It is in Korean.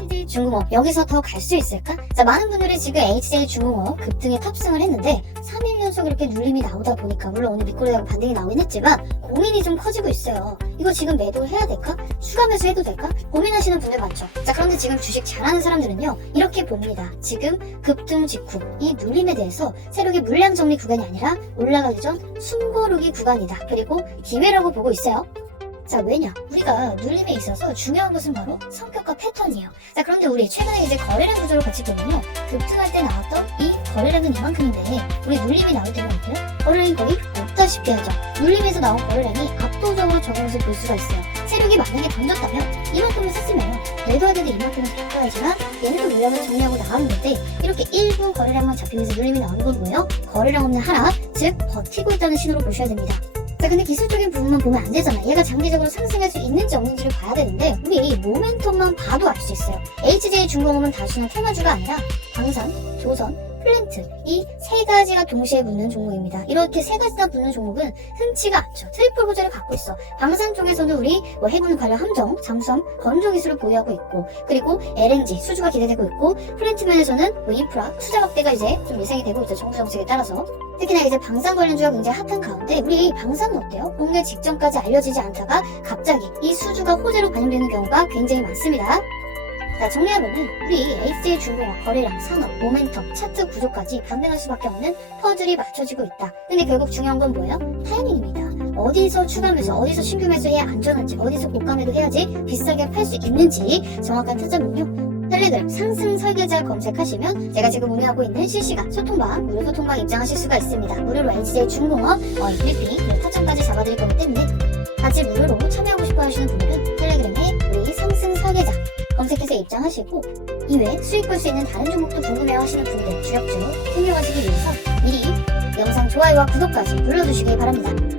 HJ 중공업 여기서 더 갈 수 있을까? 자 많은 분들이 지금 HJ 중공업 급등에 탑승을 했는데 3일 연속 이렇게 눌림이 나오다 보니까 물론 오늘 밑거래하고 반등이 나오긴 했지만 고민이 좀 커지고 있어요. 이거 지금 매도해야 될까? 추가 매수 해도 될까? 고민하시는 분들 많죠. 자 그런데 지금 주식 잘하는 사람들은요 이렇게 봅니다. 지금 급등 직후 이 눌림에 대해서 세력의 물량 정리 구간이 아니라 올라가기 전 숨고르기 구간이다. 그리고 기회라고 보고 있어요. 자, 왜냐? 우리가 눌림에 있어서 중요한 것은 바로 성격과 패턴이에요. 자, 그런데 우리 최근에 이제 거래량 구조를 같이 보면요. 급등할 때 나왔던 이 거래량은 이만큼인데, 우리 눌림이 나올 때는 어때요? 거래량이 거의 없다시피 하죠. 눌림에서 나온 거래량이 압도적으로 적은 것을 볼 수가 있어요. 세력이 만약에 던졌다면, 이만큼을 샀으면, 매도할 때도 이만큼은 바꿔야지만, 얘는 또 물량을 정리하고 나가는 건데, 이렇게 일부 거래량만 잡히면서 눌림이 뭐예요? 거래량 없는 하락, 즉, 버티고 있다는 신호로 보셔야 됩니다. 자 근데 기술적인 부분만 보면 안 되잖아 얘가 장기적으로 상승할 수 있는지 없는지를 봐야 되는데 우리 이 모멘텀만 봐도 알 수 있어요. HJ 중공업은 단순한 테마주가 아니라 방산, 조선, 플랜트 이 세 가지가 동시에 붙는 종목입니다. 이렇게 세 가지가 붙는 종목은 흔치가 않죠. 트리플 구조를 갖고 있어. 방산 쪽에서는 우리 뭐 해군 관련 함정, 잠수함, 건조 기술을 보유하고 있고 그리고 LNG 수주가 기대되고 있고 플랜트면에서는 뭐 인프라 투자 확대가 이제 좀 예상이 되고 있죠. 정부 정책에 따라서 특히나 이제 방산 관련주가 굉장히 핫한 가운데 우리 방산은 어때요? 공개 직전까지 알려지지 않다가 갑자기 이 수주가 호재로 반영되는 경우가 굉장히 많습니다. 자 정리하면은 우리 HJ 중공업 거래량 산업 모멘텀 차트 구조까지 반등할 수밖에 없는 퍼즐이 맞춰지고 있다. 근데 결국 중요한 건 뭐예요? 타이밍입니다. 어디서 추가 매수, 어디서 신규 매수해야 안전한지, 어디서 고가 매도 해야지 비싸게 팔 수 있는지 정확한 타점은요. 텔레그램 상승 설계자 검색하시면 제가 지금 운영하고 있는 실시간 소통방, 무료 소통방 입장하실 수가 있습니다. 무료로 HJ 중공업, 어, 그리고 타점까지 잡아드릴 거기 때문에 같이 무료로 참여하고 싶어 하시는 분들은 텔레그램에 우리 상승 설계자 검색해서 입장하시고 이외에 수익 볼 수 있는 다른 종목도 궁금해 하시는 분들 주력주로 챙겨가시기 위해서 미리 영상 좋아요와 구독까지 눌러주시기 바랍니다.